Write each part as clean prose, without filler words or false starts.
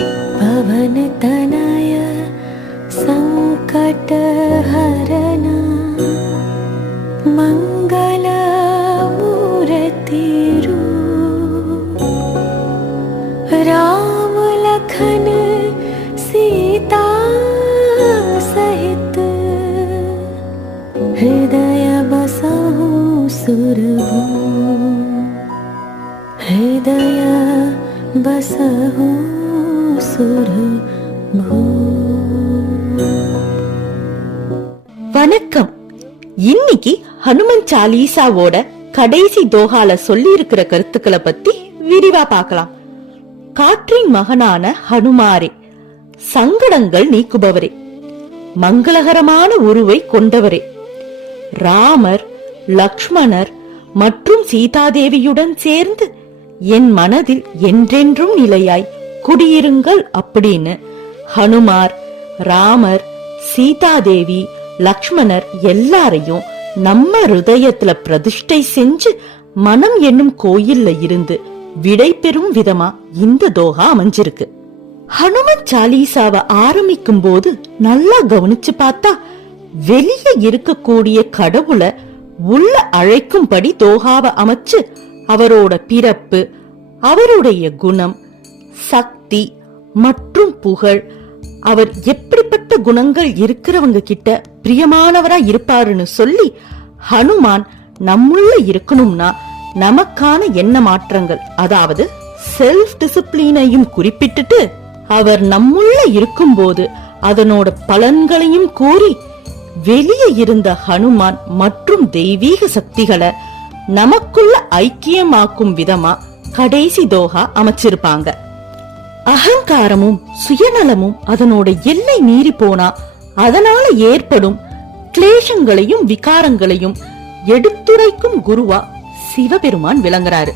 पवन तनय संकट हरना मंगल मूर्ति रूप राम लखन सीता सहित हृदय बसहु सुरभूमि हृदय बसहु வணக்கம். இன்னைக்கு ஹனுமன் சாலீசாவோட கடைசி தோஹால சொல்லி இருக்கிற கருத்துக்களை பத்தி விரிவா பார்க்கலாம். காற்றின் மகனான ஹனுமாரே, சங்கடங்கள் நீக்குபவரே, மங்களகரமான உருவை கொண்டவரே, ராமர், லக்ஷ்மணர் மற்றும் சீதாதேவியுடன் சேர்ந்து என் மனதில் என்றென்றும் நிலையாய் குடியிருங்கள் அப்படின்னு ஹனுமார், ராமர், சீதாதேவி, லக்ஷ்மணர் எல்லாரையும் நம்ம ஹிருதயத்துல பிரதிஷ்டை செஞ்சு மனம் என்னும் கோயில்ல இருந்து விடை பெறும் விதமா இந்த தோஹா அமைஞ்சிருக்கு. ஹனுமன் சாலீசாவை ஆரம்பிக்கும் போது நல்லா கவனிச்சு பார்த்தா வெளியே இருக்கக்கூடிய கடவுளை உள்ள அழைக்கும்படி தோஹாவை அமைச்சு அவரோட பிறப்பு, அவருடைய குணம், சக்தி மற்றும் புகழ், அவர் எப்படிப்பட்ட குணங்கள் இருக்கிறவங்க கிட்ட பிரியமானவரா இருப்பாருன்னு சொல்லி ஹனுமான் நம்முள்ள இருக்கணும்னா நமக்கான எண்ண மாற்றங்கள், அதாவது செல்ஃப் டிசிப்ளினையும் குறிப்பிட்டுட்டு அவர் நம்முள்ள இருக்கும்போது அதனோட பலன்களையும் கூறி வெளியே இருந்த ஹனுமான் மற்றும் தெய்வீக சக்திகளை நமக்குள்ள ஐக்கியமாக்கும் விதமா கடைசி தோஹா அமைச்சிருப்பாங்க. அகங்காரமும் சுயநலமும் அதனோட எல்லை மீறி போனா அதனால ஏற்படும் கிளேசங்களையும் விகாரங்களையும் எடுத்துரைக்கும் குருவா சிவபெருமான் விளங்குறாரு.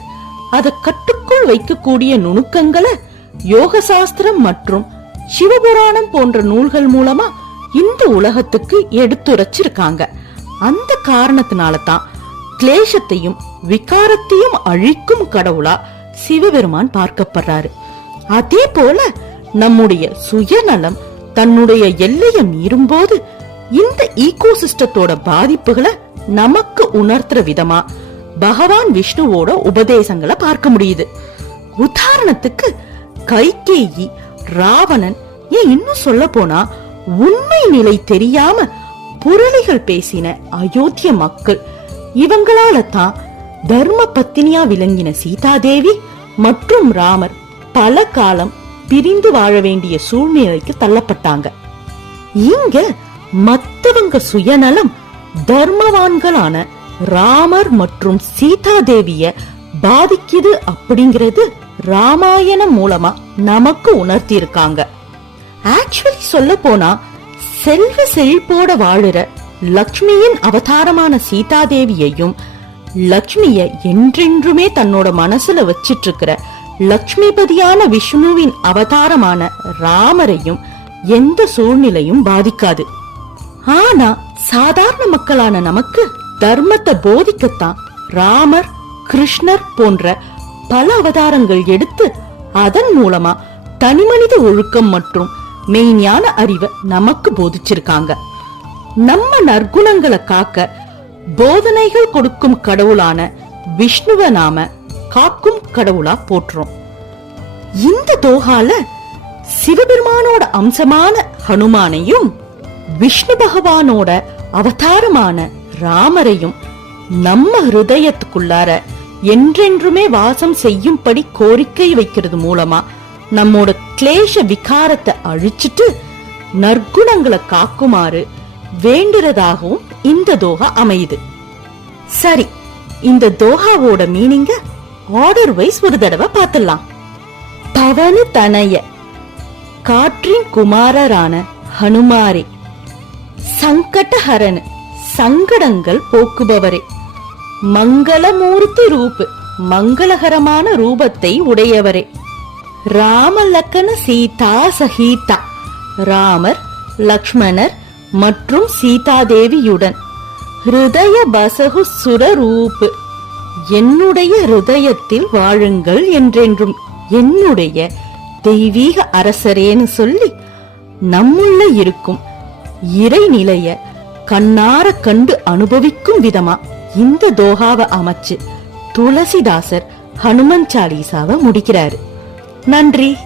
அத கட்டுக்குள் வைக்கக்கூடிய நுணுக்கங்களை யோக சாஸ்திரம் மற்றும் சிவபுராணம் போன்ற நூல்கள் மூலமா இந்த உலகத்துக்கு எடுத்துரைச்சிருக்காங்க. அந்த காரணத்தினாலதான் கிளேசத்தையும் விகாரத்தையும் அழிக்கும் கடவுளா சிவபெருமான் பார்க்கப்படுறாரு. அதே போல நம்முடைய சுயநலம் தன்னுடைய எல்லையை மீறும் போது இந்த ஈகோசிஸ்டத்தோட பாதிப்புகளை நமக்கு உணர்த்துற விதமா பகவான் விஷ்ணுவோட உபதேசங்களை பார்க்க முடியுது. உதாரணத்துக்கு கைகேயி, ராவணன், ஏன் இன்னும் சொல்ல போனா உண்மை நிலை தெரியாம புரளிகள் பேசின அயோத்திய மக்கள், இவங்களால தான் தர்ம பத்தினியா விளங்கின சீதாதேவி மற்றும் ராமர் பல காலம் பிரிந்து வாழ வேண்டிய சூழ்நிலைக்கு தள்ளப்பட்டாங்க. இங்க மத்தவங்க சுயநலம் தர்மவான்களான ராமர் மற்றும் சீதாதேவிய பாதிக்குது அப்படிங்கிறது ராமாயணம் மூலமா நமக்கு உணர்த்தி இருக்காங்க. ஆக்சுவலி சொல்ல போனா செல்வ செழிப்போட வாழுற லக்ஷ்மியின் அவதாரமான சீதாதேவியையும் லக்ஷ்மிய என்றென்றுமே தன்னோட மனசுல வச்சிட்டு இருக்கிற லக்ஷ்மிபதியான விஷ்ணுவின் அவதாரமான ராமரையும் எந்த சூழ்நிலையும் பாதிக்காது. ஆனா சாதாரண மக்களான நமக்கு தர்மத்தை போதிக்கத்தான் ராமர், கிருஷ்ணர் போன்ற பல அவதாரங்கள் எடுத்து அதன் மூலமா தனிமனித ஒழுக்கம் மற்றும் மெய்ஞான அறிவை நமக்கு போதிச்சிருக்காங்க. நம்ம நற்குணங்களை காக்க போதனைகள் கொடுக்கும் கடவுளான விஷ்ணுவை நாம காக்கும் கடவுளா போற்றோம். இந்த தோஹால சிவபெருமானோட அம்சமான ஹனுமானையும் விஷ்ணு பகவானோட அவதாரமான ராமரையும் நம்ம ஹிருதயத்துக்குள்ளார என்றென்றுமே வாசம் செய்யும்படி கோரிக்கை வைக்கிறது மூலமா நம்மோட கிளேஷ விகாரத்தை அழிச்சிட்டு நற்குணங்களை காக்குமாறு வேண்டுறதாகவும் இந்த தோஹா அமையுது. சரி, இந்த தோஹாவோட மீனிங்க ஆர்டர் வைஸ் ஒரு தடவை பார்த்துடலாம். பவனு தனய, காற்றின் குமாரரான ஹனுமாரே, சங்கடஹரன், சங்கடங்கள் போக்குபவரே, மங்களமூர்த்தி ரூபு, மங்களகரமான ரூபத்தை உடையவரே, ராமலக்கன சீதா சஹீதா, ராமர், லக்ஷ்மணர் மற்றும் சீதாதேவியுடன் ஹிருதய பசகு சுரரூபு, என்னுடைய ஹிருதயத்தில் வாழுங்கள் என்றென்றும் என்னுடைய தெய்வீக அரசரேன்னு சொல்லி நம்முள்ள இருக்கும் இறைநிலைய கண்ணார கண்டு அனுபவிக்கும் விதமா இந்த தோகாவை அமைச்சு துளசிதாசர் ஹனுமன் சாலிசாவை முடிக்கிறாரு. நன்றி.